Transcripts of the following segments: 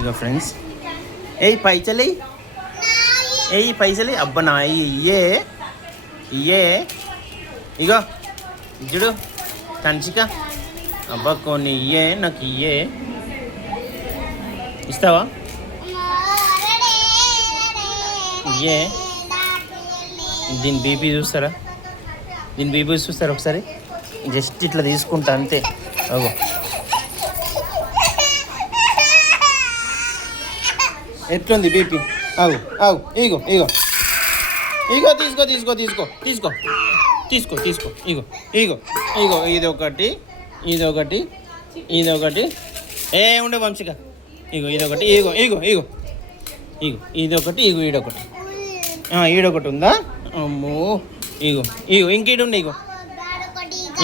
ఇగో friends, ఏయ్ పైసలు ఏయ్ పైసలు అబ్బా నా ఇయ్యే ఇయ్యే ఇగో ఇచ్చుడు కంచిక అబ్బా కొన్ని ఇయ్యే నాకు ఇయ్యే ఇస్తావా ఇయ్యే. దీని బీపీ చూస్తారా, దీని బీపీ చూస్తారా ఒకసారి, జస్ట్ ఇట్లా తీసుకుంటా అంతే. అగో ఎట్లుంది బీపీ? ఆగు ఆగు, ఇగో ఇగో ఇగో తీసుకో తీసుకో తీసుకో తీసుకో తీసుకో తీసుకో ఇగో ఇగో ఇగో ఇదొకటి ఇదొకటి ఇదొకటి ఉండే వంశిక ఇగో ఇదొకటి ఇగో ఇగో ఇగో ఇగో ఇదొకటి ఇగో ఈడొకటి ఈడొకటి ఉందా? అమ్మో ఇగో ఇగో ఇంకేడు ఉండే ఇగో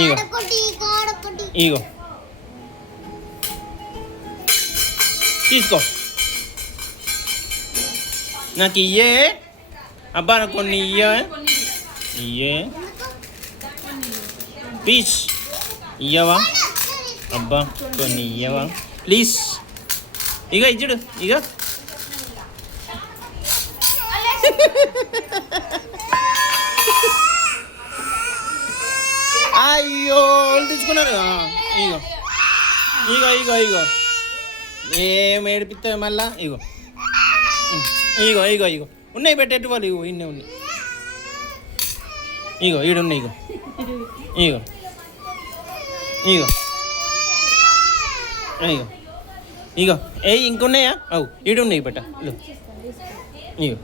ఇగో ఇగో తీసుకో నాకు ఇయ్యే అబ్బా, నాకు కొన్ని ఇయ్యే ఇయ్యే ప్లీజ్ ఇయ్యవా అబ్బా, కొన్ని ఇయ్యవా ప్లీజ్. ఇక ఇచ్చుడు ఇక అయ్యో తీసుకున్నారు. ఇగో ఇగో ఇగో ఇగో ఏం ఏడిపిస్తాయి మళ్ళా. ఇగో ఇగో ఇగో ఇగో ఉన్నాయి పెట్టేట్టు వాళ్ళు. ఇగో ఇన్నే ఉన్నాయి. ఇగో ఈడున్నాయి. ఇగో ఇగో ఇగో ఇగో ఇగో ఇంకున్నాయా? అవు ఈడున్నాయి పెట్ట. ఇగో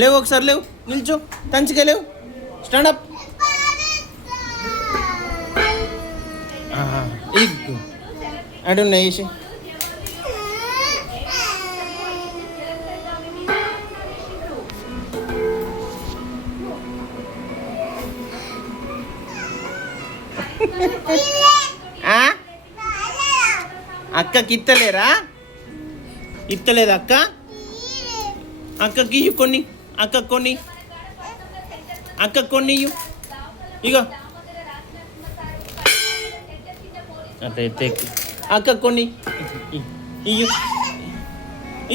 లేవు, ఒకసారి లేవు, నిల్చో, తంచిగా లేవు, స్టాండప్. ఇగ్గు అడున్నాయి వేసి అక్కకి ఇత్తలేరా? ఇత్తలేదు అక్క, అక్కకి కొన్ని, అక్క కొన్ని, అక్క కొన్ని ఇగో అట్లా అక్క కొన్ని ఇయ్యు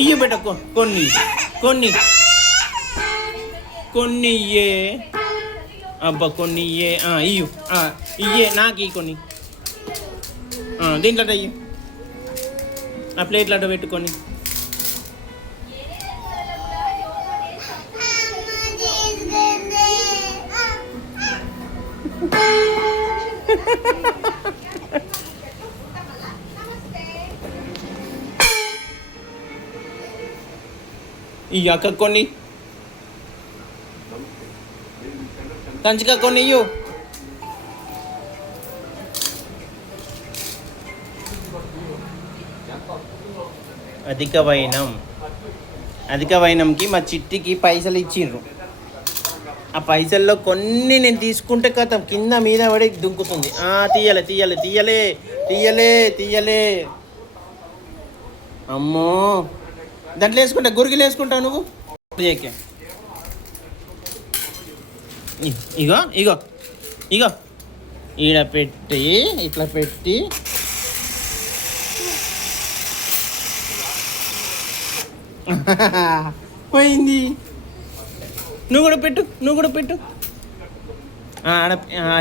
ఇయ్యు బెట కొన్ని కొన్ని కొన్ని ఇయ్యే అబ్బా, కొన్ని ఇయ్యే ఇయ్యు ఇయ్యే నాకు కొన్ని దీంట్లో అయ్యి ఆ ప్లేట్లు అట్ట పెట్టుకొని. ఈ అక్క కొన్ని, తంచిక కొన్ని ఇయ్యు. అధిక వైనంకి మా చిట్టికి పైసలు ఇచ్చిండ్రు. ఆ పైసల్లో కొన్ని నేను తీసుకుంటే కథ కింద మీద పడి దుంకుతుంది. తీయలే తీయలే తీయలే తీయలే తీయలే అమ్మో, దాంట్లో వేసుకుంటా, గురిగిలు వేసుకుంటావు నువ్వు. ఇగో ఇగో ఇగో ఈడ పెట్టి ఇట్లా పెట్టి పోయింది. నువ్వు కూడా పెట్టు, నువ్వు కూడా పెట్టు.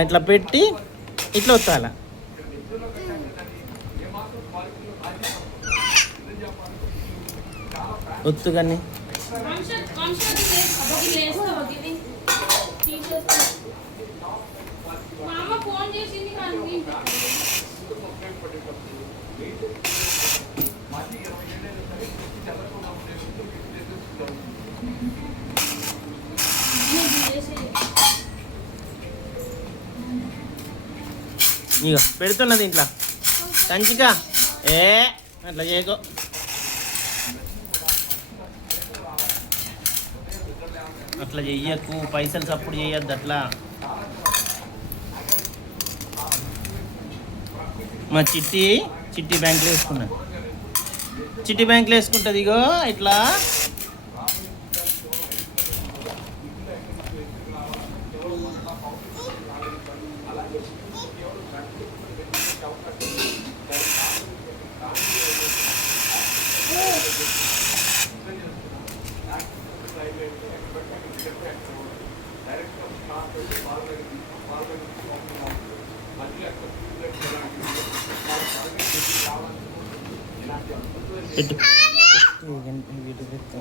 ఇట్లా పెట్టి ఇట్లా వస్తాల. ఒత్తు కానీ ఇక పెడుతున్నది ఇంట్లో కంచిక. అట్లా చేయకో. అట్లా చెయ్యకు, పైసలు సప్పుడు చేయొద్దు అట్లా. మా చిట్టి బ్యాంకులో వేసుకున్నాను. చిట్టి బ్యాంకులో వేసుకుంటుంది. ఇగో ఇట్లా పెట్టు వీటి పెట్టు.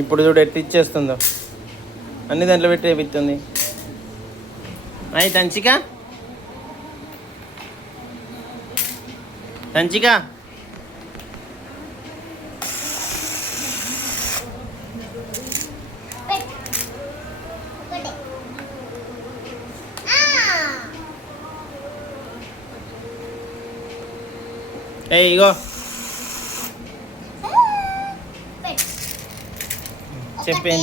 ఇప్పుడు చూడు ఎట్లా ఇచ్చేస్తుందో, అన్ని దాంట్లో పెట్టి వేపిస్తుంది. అయి తంచిక తంచిక ఏ ఇగో చెప్పేంది.